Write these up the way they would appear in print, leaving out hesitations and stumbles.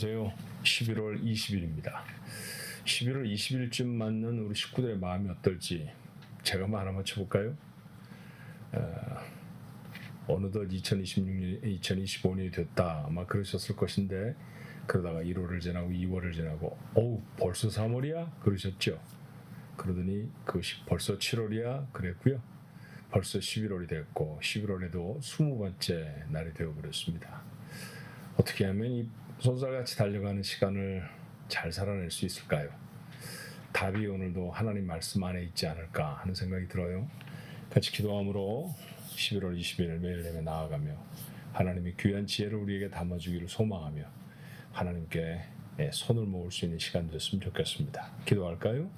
안녕하세요. 11월 20일입니다. 11월 20일쯤 맞는 우리 식구들의 마음이 어떨지 제가 한번 하나 맞춰볼까요? 어느덧 2026년, 2025년이 됐다 아마 그러셨을 것인데 그러다가 1월을 지나고 2월을 지나고 벌써 3월이야? 그러셨죠? 그러더니 그것이 벌써 7월이야? 그랬고요. 벌써 11월이 됐고 11월에도 20번째 날이 되어버렸습니다. 어떻게 하면 이 손살같이 달려가는 시간을 잘 살아낼 수 있을까요? 답이 오늘도 하나님 말씀 안에 있지 않을까 하는 생각이 들어요. 같이 기도함으로 11월 20일 매일 예배 나아가며 하나님의 귀한 지혜를 우리에게 담아주기를 소망하며 하나님께 손을 모을 수 있는 시간 됐으면 좋겠습니다. 기도할까요?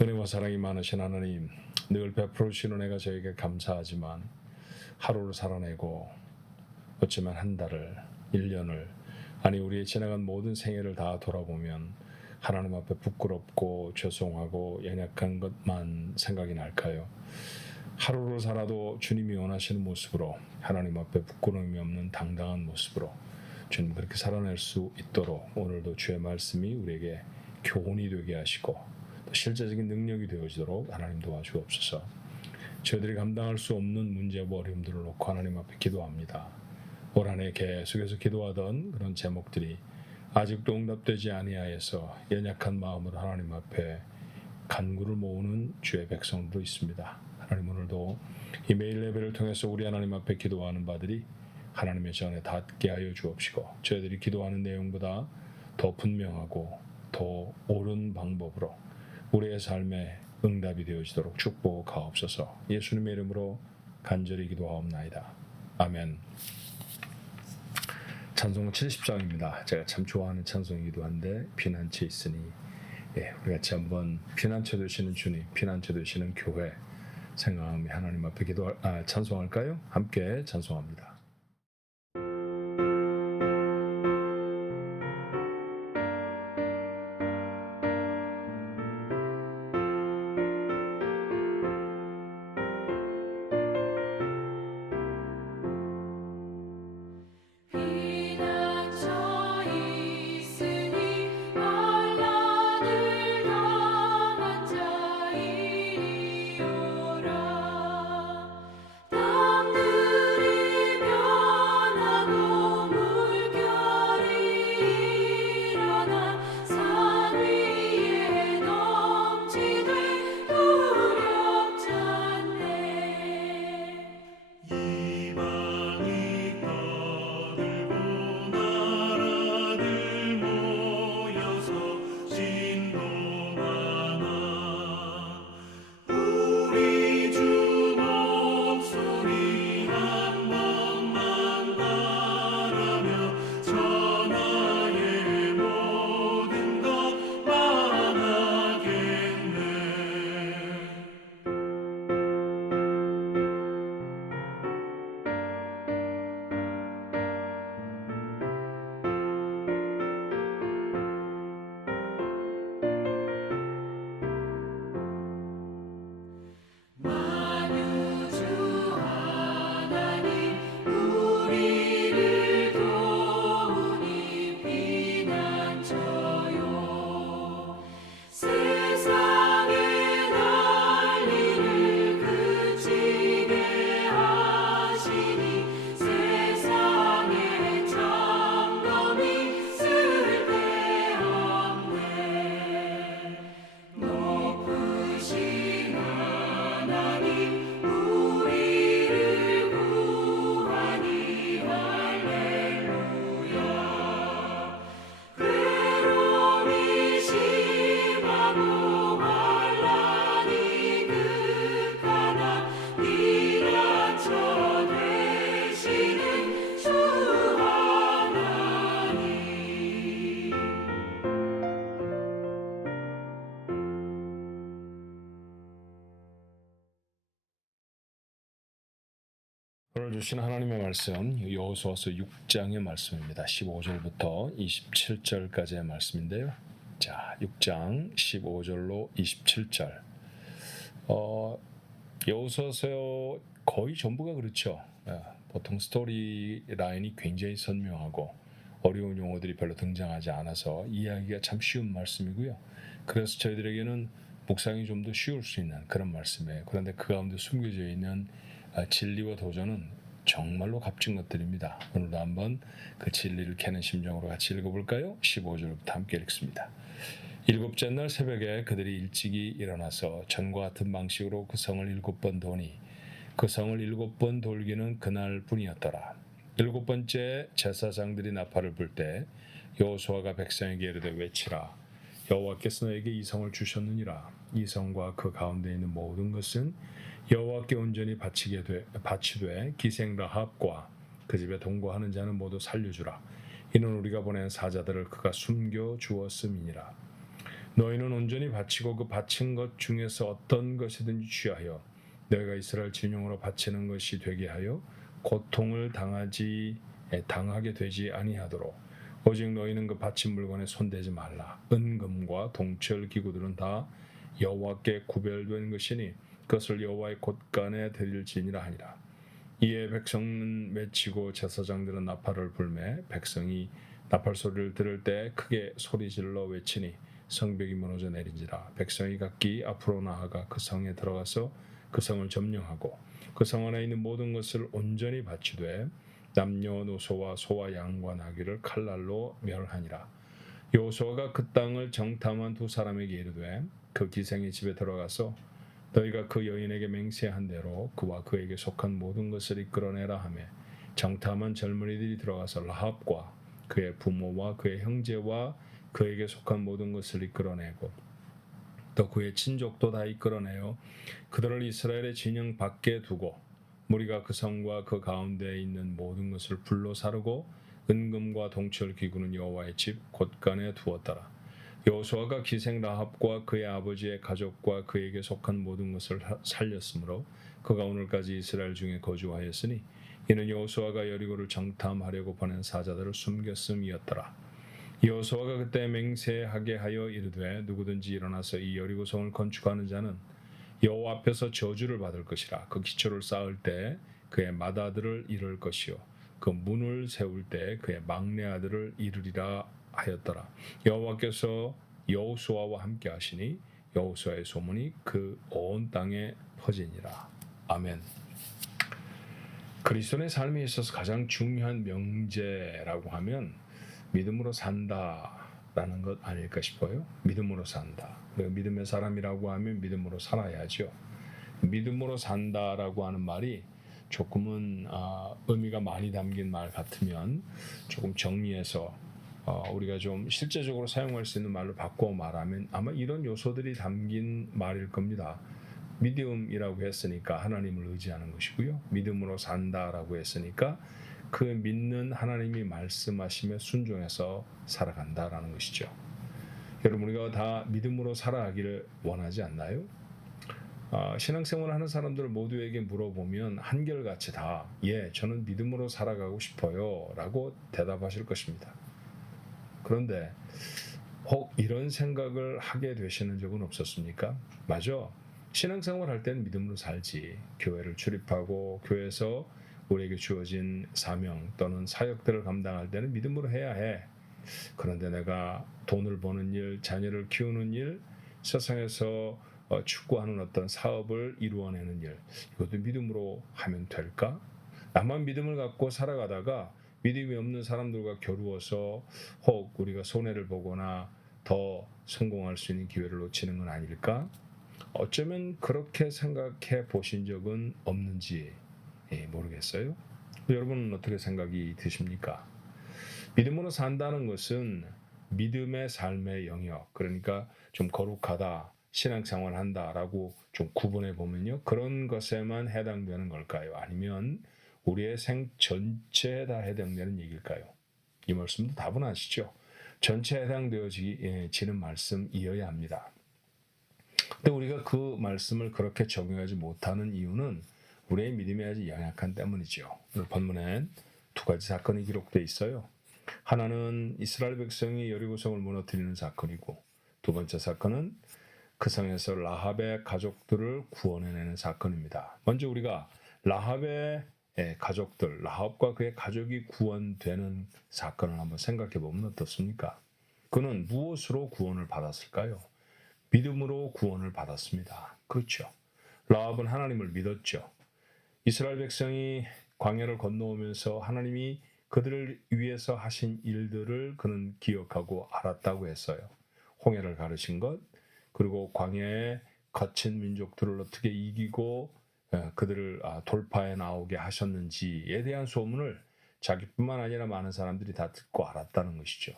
은혜와 사랑이 많으신 하나님, 늘 베풀어 주시는 은혜가 저에게 감사하지만 하루를 살아내고 어쩌면 한 달을, 1년을, 아니 우리의 지나간 모든 생애를 다 돌아보면 하나님 앞에 부끄럽고 죄송하고 연약한 것만 생각이 날까요? 하루를 살아도 주님이 원하시는 모습으로 하나님 앞에 부끄러움이 없는 당당한 모습으로 주님 그렇게 살아낼 수 있도록 오늘도 주의 말씀이 우리에게 교훈이 되게 하시고 또 실제적인 능력이 되어지도록 하나님 도와주옵소서. 저희들이 감당할 수 없는 문제와 어려움들을 놓고 하나님 앞에 기도합니다. 올 한 해 계속해서 기도하던 그런 제목들이 아직도 응답되지 아니하여서 연약한 마음으로 하나님 앞에 간구를 모으는 주의 백성도 있습니다. 하나님 오늘도 이 매일 예배를 통해서 우리 하나님 앞에 기도하는 바들이 하나님의 전에 닿게 하여 주옵시고 저희들이 기도하는 내용보다 더 분명하고 더 옳은 방법으로 우리의 삶에 응답이 되어지도록 축복하옵소서. 예수님의 이름으로 간절히 기도하옵나이다. 아멘. 찬송 70장입니다. 제가 참 좋아하는 찬송이기도 한데 피난처에 있으니 우리 같이 한번 피난처 되시는 주님, 피난처 되시는 교회 생각하며 하나님 앞에 찬송할까요? 함께 찬송합니다. 오늘 주신 하나님의 말씀 여호수아서 6장의 말씀입니다. 15절부터 27절까지의 말씀인데요. 자, 6장 15절로 27절. 여호수아서 거의 전부가 그렇죠. 보통 스토리 라인이 굉장히 선명하고 어려운 용어들이 별로 등장하지 않아서 이해하기가 참 쉬운 말씀이고요. 그래서 저희들에게는 묵상이 좀 더 쉬울 수 있는 그런 말씀이에요. 그런데 그 가운데 숨겨져 있는 진리와 도전은 정말로 값진 것들입니다. 오늘도 한번 그 진리를 캐는 심정으로 같이 읽어볼까요? 15절부터 함께 읽습니다. 일곱째 날 새벽에 그들이 일찍이 일어나서 전과 같은 방식으로 그 성을 7번 도니 그 성을 7번 돌기는 그날 뿐이었더라. 7번째 제사장들이 나팔을 불 때 여호수아가 백성에게 이르되 외치라. 여호와께서 너에게 이 성을 주셨느니라. 이 성과 그 가운데 있는 모든 것은 여호와께 온전히 바치되 기생 라합과 그 집에 동거하는 자는 모두 살려주라. 이는 우리가 보낸 사자들을 그가 숨겨 주었음이니라. 너희는 온전히 바치고 그 바친 것 중에서 어떤 것이든지 취하여 너희가 이스라엘 진영으로 바치는 것이 되게 하여 고통을 당하게 되지 아니하도록 오직 너희는 그 바친 물건에 손대지 말라. 은금과 동철 기구들은 다 여호와께 구별된 것이니 그것을 여호와의 곳간에 드릴지니라 하니라. 이에 백성은 외치고 제사장들은 나팔을 불매 백성이 나팔 소리를 들을 때 크게 소리질러 외치니 성벽이 무너져 내린지라. 백성이 각기 앞으로 나아가 그 성에 들어가서 그 성을 점령하고 그 성 안에 있는 모든 것을 온전히 바치되 남녀노소와 소와 양과 나귀를 칼날로 멸하니라. 여호수아가 그 땅을 정탐한 두 사람에게 이르되 그 기생의 집에 들어가서 너희가 그 여인에게 맹세한 대로 그와 그에게 속한 모든 것을 이끌어내라 하며 정탐한 젊은이들이 들어가서 라합과 그의 부모와 그의 형제와 그에게 속한 모든 것을 이끌어내고 또 그의 친족도 다 이끌어내어 그들을 이스라엘의 진영 밖에 두고 무리가 그 성과 그 가운데에 있는 모든 것을 불로 사르고 은금과 동철 기구는 여호와의 집 곳간에 두었더라. 여호수아가 기생 라합과 그의 아버지의 가족과 그에게 속한 모든 것을 살렸으므로 그가 오늘까지 이스라엘 중에 거주하였으니 이는 여호수아가 여리고를 정탐하려고 보낸 사자들을 숨겼음이었더라. 여호수아가 그때 맹세하게 하여 이르되 누구든지 일어나서 이 여리고 성을 건축하는 자는 여호와 앞에서 저주를 받을 것이라. 그 기초를 쌓을 때 그의 맏아들을 이룰 것이요 그 문을 세울 때 그의 막내 아들을 이루리라 하였더라. 여호와께서 여호수아와 함께 하시니 여호수아의 소문이 그 온 땅에 퍼지니라. 아멘. 그리스도의 삶에 있어서 가장 중요한 명제라고 하면 믿음으로 산다라는 것 아닐까 싶어요. 믿음으로 산다. 믿음의 사람이라고 하면 믿음으로 살아야죠. 믿음으로 산다라고 하는 말이 조금은 의미가 많이 담긴 말 같으면 조금 정리해서 우리가 좀 실제적으로 사용할 수 있는 말로 바꿔 말하면 아마 이런 요소들이 담긴 말일 겁니다. 믿음이라고 했으니까 하나님을 의지하는 것이고요. 믿음으로 산다라고 했으니까 그 믿는 하나님이 말씀하시며 순종해서 살아간다라는 것이죠. 여러분 우리가 다 믿음으로 살아가기를 원하지 않나요? 신앙생활을 하는 사람들 모두에게 물어보면 한결같이 다 저는 믿음으로 살아가고 싶어요 라고 대답하실 것입니다. 그런데 혹 이런 생각을 하게 되시는 적은 없었습니까? 맞아. 신앙생활 할 때는 믿음으로 살지. 교회를 출입하고 교회에서 우리에게 주어진 사명 또는 사역들을 감당할 때는 믿음으로 해야 해. 그런데 내가 돈을 버는 일, 자녀를 키우는 일, 세상에서 추구하는 어떤 사업을 이루어내는 일, 이것도 믿음으로 하면 될까? 나만 믿음을 갖고 살아가다가 믿음이 없는 사람들과 겨루어서 혹 우리가 손해를 보거나 더 성공할 수 있는 기회를 놓치는 건 아닐까? 어쩌면 그렇게 생각해 보신 적은 없는지 모르겠어요. 여러분은 어떻게 생각이 드십니까? 믿음으로 산다는 것은 믿음의 삶의 영역, 그러니까 좀 거룩하다, 신앙생활 한다라고 좀 구분해 보면요, 그런 것에만 해당되는 걸까요? 아니면 우리의 생 전체에 다 해당되는 얘기일까요? 이 말씀도 답은 아시죠? 전체에 해당되어지는 말씀이어야 합니다. 근데 우리가 그 말씀을 그렇게 적용하지 못하는 이유는 우리의 믿음이 아주 연약한 때문이죠. 오늘 본문엔 두 가지 사건이 기록되어 있어요. 하나는 이스라엘 백성이 여리고성을 무너뜨리는 사건이고, 두 번째 사건은 그 성에서 라합의 가족들을 구원해내는 사건입니다. 먼저 우리가 라합의 가족들, 라합과 그의 가족이 구원되는 사건을 한번 생각해 보면 어떻습니까? 그는 무엇으로 구원을 받았을까요? 믿음으로 구원을 받았습니다. 그렇죠. 라합은 하나님을 믿었죠. 이스라엘 백성이 광야를 건너오면서 하나님이 그들을 위해서 하신 일들을 그는 기억하고 알았다고 했어요. 홍해를 가르신 것, 그리고 광야에 거친 민족들을 어떻게 이기고 그들을 돌파해 나오게 하셨는지에 대한 소문을 자기뿐만 아니라 많은 사람들이 다 듣고 알았다는 것이죠.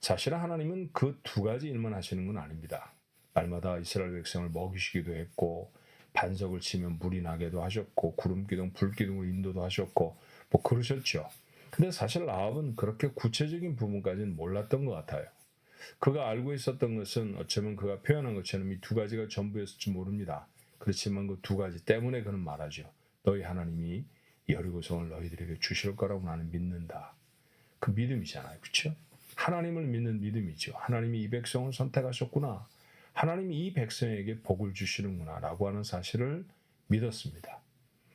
사실은 하나님은 그 두 가지 일만 하시는 건 아닙니다. 날마다 이스라엘 백성을 먹이시기도 했고 반석을 치면 물이 나게도 하셨고 구름기둥, 불기둥을 인도도 하셨고 뭐 그러셨죠. 근데 사실 라합은 그렇게 구체적인 부분까지는 몰랐던 것 같아요. 그가 알고 있었던 것은 어쩌면 그가 표현한 것처럼 이 두 가지가 전부였을지 모릅니다. 그렇지만 그 두 가지 때문에 그는 말하죠. 너희 하나님이 여리고성을 너희들에게 주실 거라고 나는 믿는다. 그 믿음이잖아요. 그렇죠? 하나님을 믿는 믿음이죠. 하나님이 이 백성을 선택하셨구나. 하나님이 이 백성에게 복을 주시는구나 라고 하는 사실을 믿었습니다.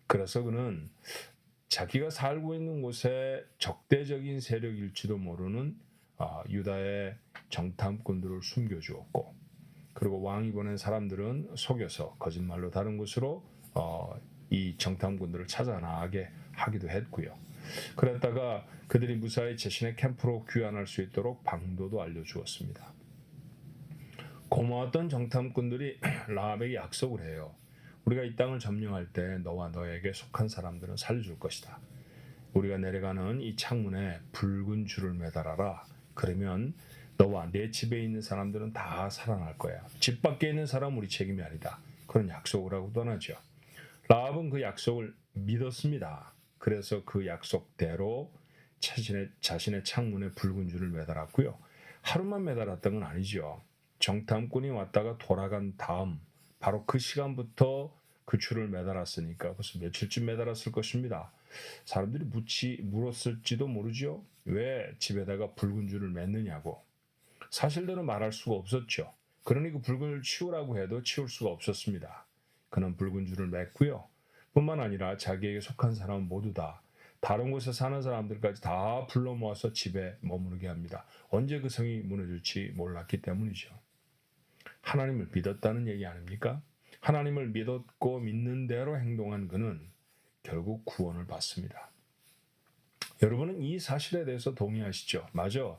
그래서 그는 자기가 살고 있는 곳에 적대적인 세력일지도 모르는 유다의 정탐꾼들을 숨겨주었고, 그리고 왕이 보낸 사람들은 속여서 거짓말로 다른 곳으로 이 정탐꾼들을 찾아 나가게 하기도 했고요. 그랬다가 그들이 무사히 자신의 캠프로 귀환할 수 있도록 방도도 알려주었습니다. 고마웠던 정탐꾼들이 라합에게 약속을 해요. 우리가 이 땅을 점령할 때 너와 너에게 속한 사람들은 살려줄 것이다. 우리가 내려가는 이 창문에 붉은 줄을 매달아라. 그러면 너와 내 집에 있는 사람들은 다 살아날 거야. 집 밖에 있는 사람은 우리 책임이 아니다. 그런 약속을 하고 떠나죠. 라합은 그 약속을 믿었습니다. 그래서 그 약속대로 자신의 창문에 붉은 줄을 매달았고요. 하루만 매달았던 건 아니죠. 정탐꾼이 왔다가 돌아간 다음 바로 그 시간부터 그 줄을 매달았으니까 벌써 며칠쯤 매달았을 것입니다. 사람들이 물었을지도 모르죠. 왜 집에다가 붉은 줄을 맸느냐고. 사실대로 말할 수가 없었죠. 그러니 그 붉은 줄을 치우라고 해도 치울 수가 없었습니다. 그는 붉은 줄을 맸고요. 뿐만 아니라 자기에게 속한 사람은 모두 다 다른 곳에 사는 사람들까지 다 불러 모아서 집에 머무르게 합니다. 언제 그 성이 무너질지 몰랐기 때문이죠. 하나님을 믿었다는 얘기 아닙니까? 하나님을 믿었고 믿는 대로 행동한 그는 결국 구원을 받습니다. 여러분은 이 사실에 대해서 동의하시죠? 맞아.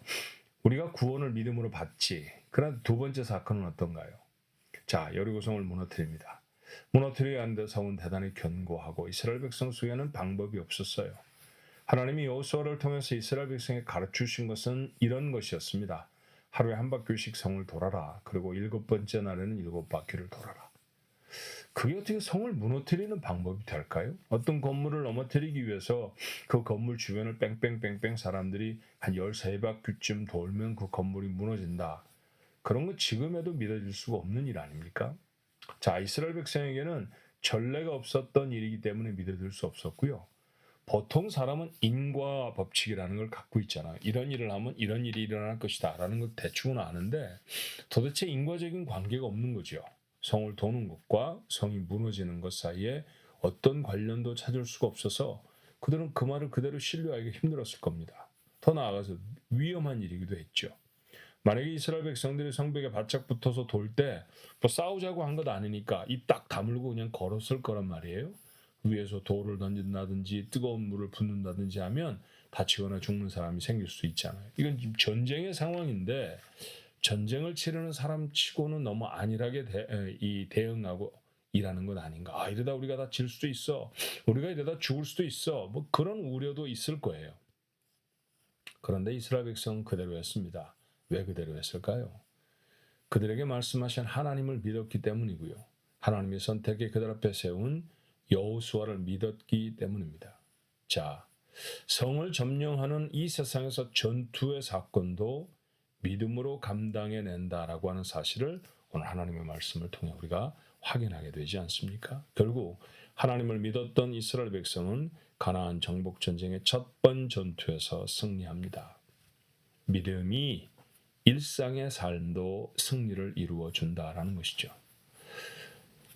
우리가 구원을 믿음으로 받지. 그러나 두 번째 사건은 어떤가요? 자, 여리고성을 무너뜨립니다. 무너뜨려야 하는데 성은 대단히 견고하고 이스라엘 백성 속에는 방법이 없었어요. 하나님이 여호수아를 통해서 이스라엘 백성에 가르치신 것은 이런 것이었습니다. 하루에 한 바퀴씩 성을 돌아라. 그리고 7번째 날에는 7바퀴를 돌아라. 그게 어떻게 성을 무너뜨리는 방법이 될까요? 어떤 건물을 넘어뜨리기 위해서 그 건물 주변을 뺑뺑뺑뺑 사람들이 한 13바퀴쯤 돌면 그 건물이 무너진다. 그런 거 지금 해도 믿어질 수가 없는 일 아닙니까? 자, 이스라엘 백성에게는 전례가 없었던 일이기 때문에 믿어질 수 없었고요. 보통 사람은 인과 법칙이라는 걸 갖고 있잖아요. 이런 일을 하면 이런 일이 일어날 것이다 라는 걸 대충은 아는데 도대체 인과적인 관계가 없는 거죠. 성을 도는 것과 성이 무너지는 것 사이에 어떤 관련도 찾을 수가 없어서 그들은 그 말을 그대로 신뢰하기가 힘들었을 겁니다. 더 나아가서 위험한 일이기도 했죠. 만약에 이스라엘 백성들이 성벽에 바짝 붙어서 돌 때 뭐 싸우자고 한 것 아니니까 입 딱 다물고 그냥 걸었을 거란 말이에요. 위에서 돌을 던진다든지 뜨거운 물을 붓는다든지 하면 다치거나 죽는 사람이 생길 수 있잖아요. 이건 지금 전쟁의 상황인데 전쟁을 치르는 사람 치고는 너무 안일하게 대응하고 일하는 건 아닌가. 이러다 우리가 다 질 수도 있어. 우리가 이러다 죽을 수도 있어. 뭐 그런 우려도 있을 거예요. 그런데 이스라엘 백성은 그대로였습니다. 왜 그대로 했을까요? 그들에게 말씀하신 하나님을 믿었기 때문이고요. 하나님의 선택에 그들 앞에 세운 여호수아를 믿었기 때문입니다. 자, 성을 점령하는 이 세상에서 전투의 사건도 믿음으로 감당해낸다라고 하는 사실을 오늘 하나님의 말씀을 통해 우리가 확인하게 되지 않습니까? 결국 하나님을 믿었던 이스라엘 백성은 가나안 정복 전쟁의 첫 번 전투에서 승리합니다. 믿음이 일상의 삶도 승리를 이루어 준다라는 것이죠.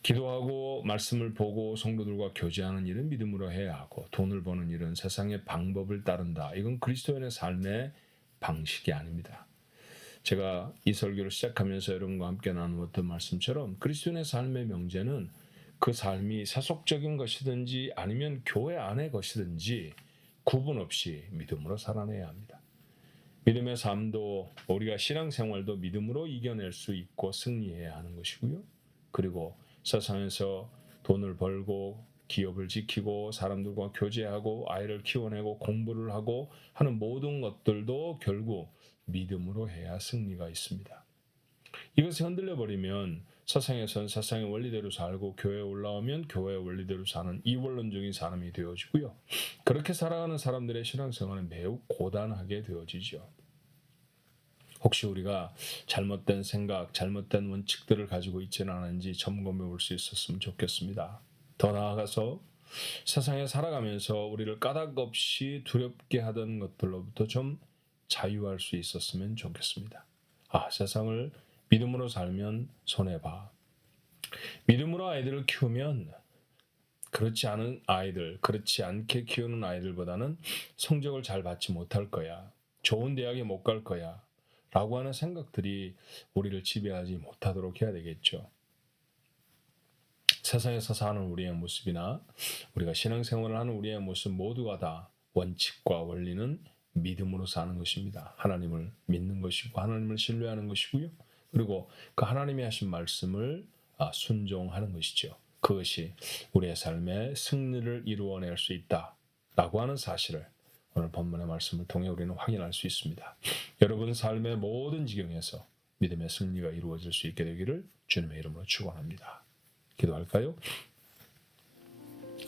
기도하고 말씀을 보고 성도들과 교제하는 일은 믿음으로 해야 하고 돈을 버는 일은 세상의 방법을 따른다. 이건 그리스도인의 삶의 방식이 아닙니다. 제가 이 설교를 시작하면서 여러분과 함께 나누었던 말씀처럼 그리스도인의 삶의 명제는 그 삶이 세속적인 것이든지 아니면 교회 안의 것이든지 구분 없이 믿음으로 살아내야 합니다. 믿음의 삶도 우리가 신앙생활도 믿음으로 이겨낼 수 있고 승리해야 하는 것이고요. 그리고 세상에서 돈을 벌고 기업을 지키고 사람들과 교제하고 아이를 키워내고 공부를 하고 하는 모든 것들도 결국 믿음으로 해야 승리가 있습니다. 이것이 흔들려버리면 세상에선 세상의 원리대로 살고 교회에 올라오면 교회의 원리대로 사는 이원론적인 사람이 되어지고요. 그렇게 살아가는 사람들의 신앙생활은 매우 고단하게 되어지죠. 혹시 우리가 잘못된 생각, 잘못된 원칙들을 가지고 있지는 않은지 점검해 볼 수 있었으면 좋겠습니다. 더 나아가서 세상에 살아가면서 우리를 까닭없이 두렵게 하던 것들로부터 좀 자유할 수 있었으면 좋겠습니다. 세상을 믿음으로 살면 손해봐. 믿음으로 아이들을 키우면 그렇지 않은 아이들, 그렇지 않게 키우는 아이들보다는 성적을 잘 받지 못할 거야. 좋은 대학에 못 갈 거야. 라고 하는 생각들이 우리를 지배하지 못하도록 해야 되겠죠. 세상에서 사는 우리의 모습이나 우리가 신앙생활을 하는 우리의 모습 모두가 다 원칙과 원리는 믿음으로 사는 것입니다. 하나님을 믿는 것이고 하나님을 신뢰하는 것이고요. 그리고 그 하나님이 하신 말씀을 순종하는 것이죠. 그것이 우리의 삶의 승리를 이루어낼 수 있다라고 하는 사실을 오늘 본문의 말씀을 통해 우리는 확인할 수 있습니다. 여러분 삶의 모든 지경에서 믿음의 승리가 이루어질 수 있게 되기를 주님의 이름으로 축원합니다. 기도할까요?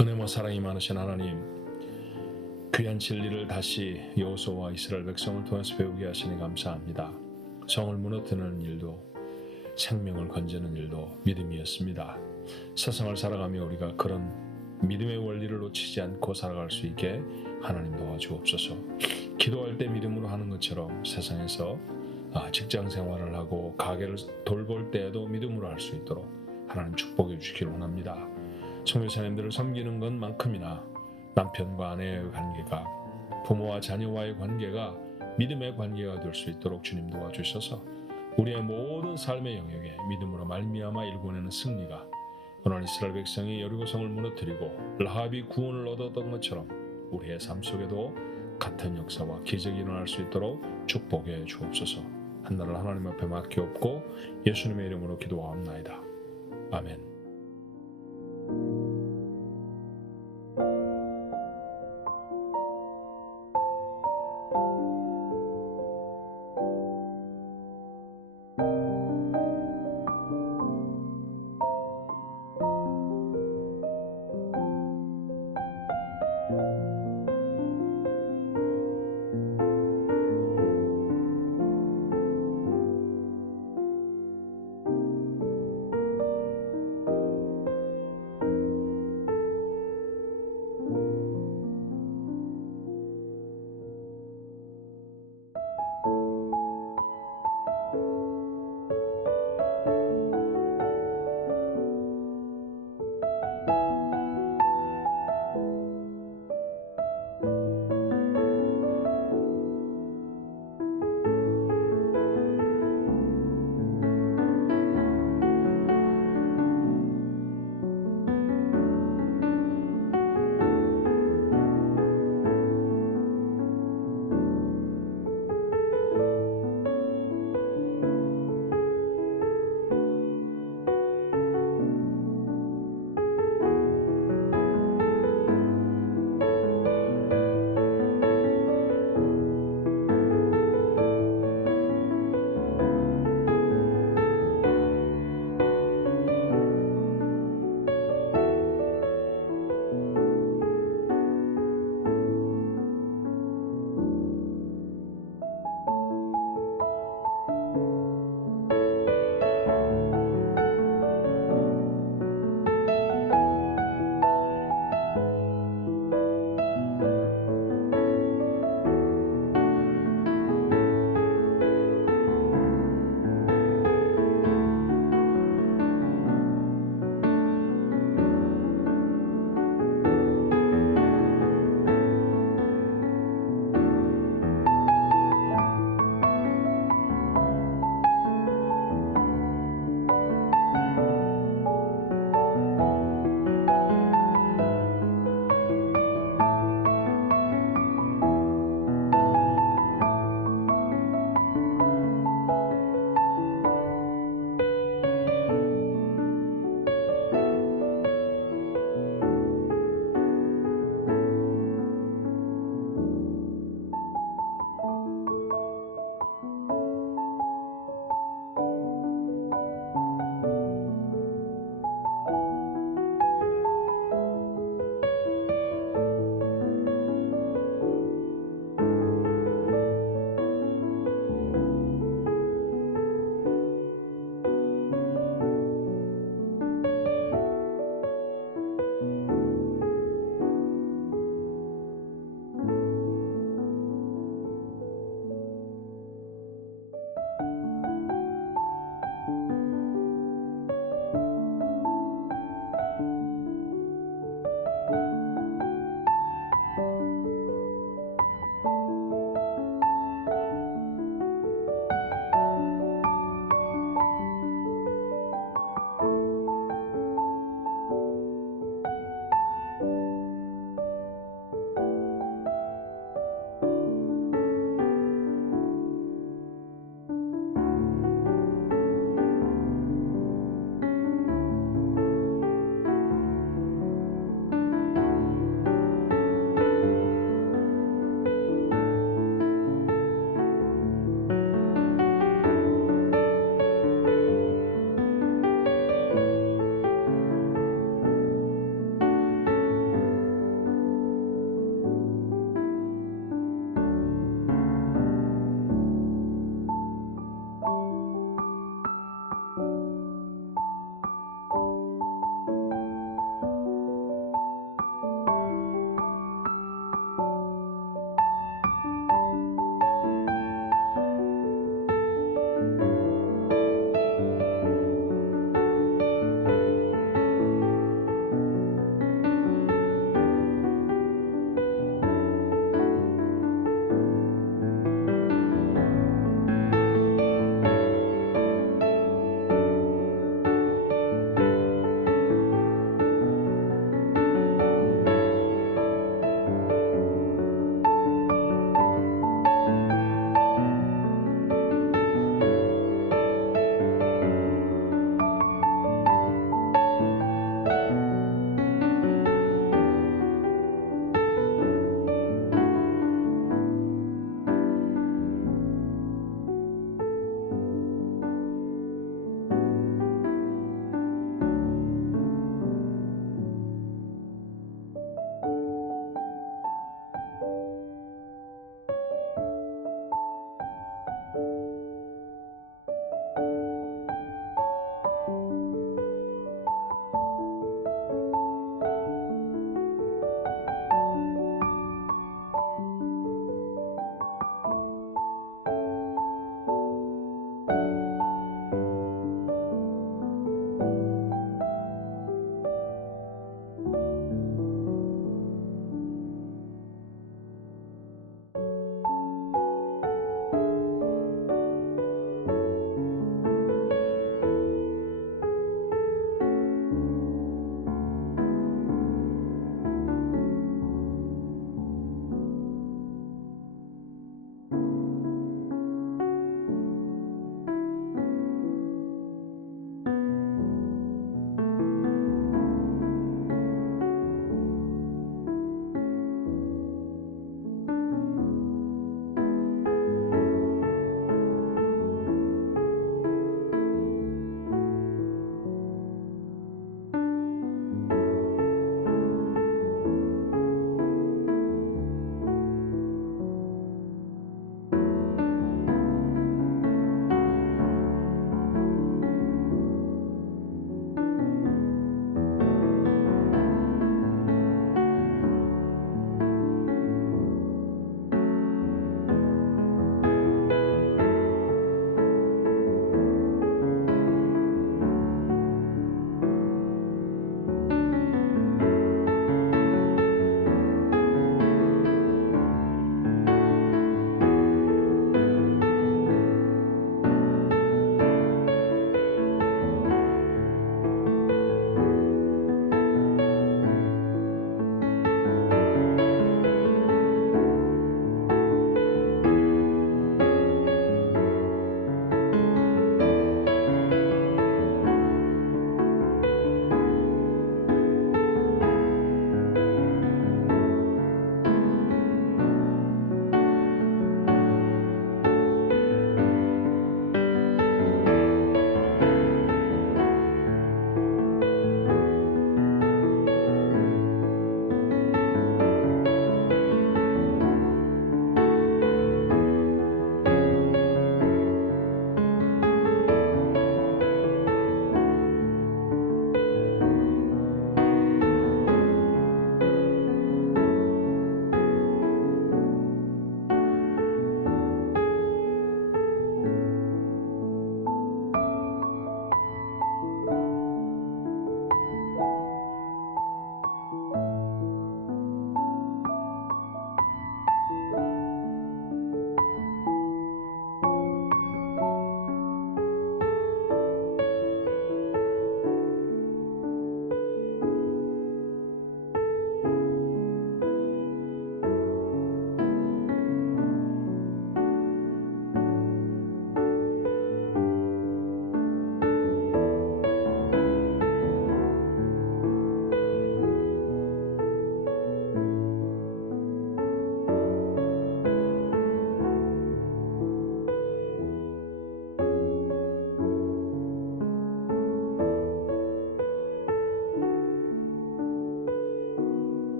은혜와 사랑이 많으신 하나님, 귀한 진리를 다시 여호수아와 이스라엘 백성을 통해서 배우게 하시니 감사합니다. 성을 무너뜨리는 일도 생명을 건지는 일도 믿음이었습니다. 세상을 살아가며 우리가 그런 믿음의 원리를 놓치지 않고 살아갈 수 있게 하나님 도와주옵소서. 기도할 때 믿음으로 하는 것처럼 세상에서 직장 생활을 하고 가게를 돌볼 때에도 믿음으로 할 수 있도록 하나님 축복해 주시기를 원합니다. 선교사님들을 섬기는 것만큼이나 남편과 아내의 관계가, 부모와 자녀와의 관계가 믿음의 관계가 될 수 있도록 주님 도와주셔서 우리의 모든 삶의 영역에 믿음으로 말미암아 일궈내는 승리가 오늘 이스라엘 백성이 여리고성을 무너뜨리고 라합이 구원을 얻었던 것처럼 우리의 삶 속에도 같은 역사와 기적이 일어날 수 있도록 축복해 주옵소서. 한나를 하나님 앞에 맡기옵고 예수님의 이름으로 기도하옵나이다. 아멘.